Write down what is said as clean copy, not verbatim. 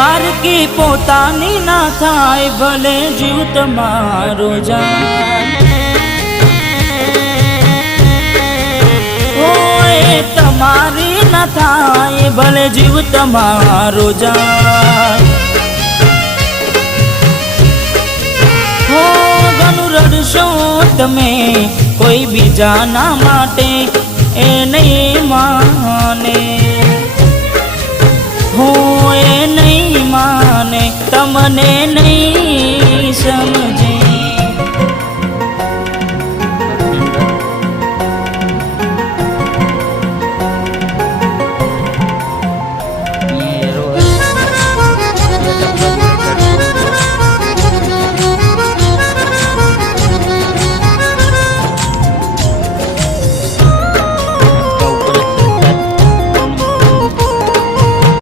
પારકી પોતાની ના થાય ભલે જીવ તમારો જાય ઓય તમારી ના થાય ભલે જીવ તમારો જાય હો ઘણું રડશો તમે કોઈ બીજાના માટે એ નહીં માને હો એ નહીં માને તમને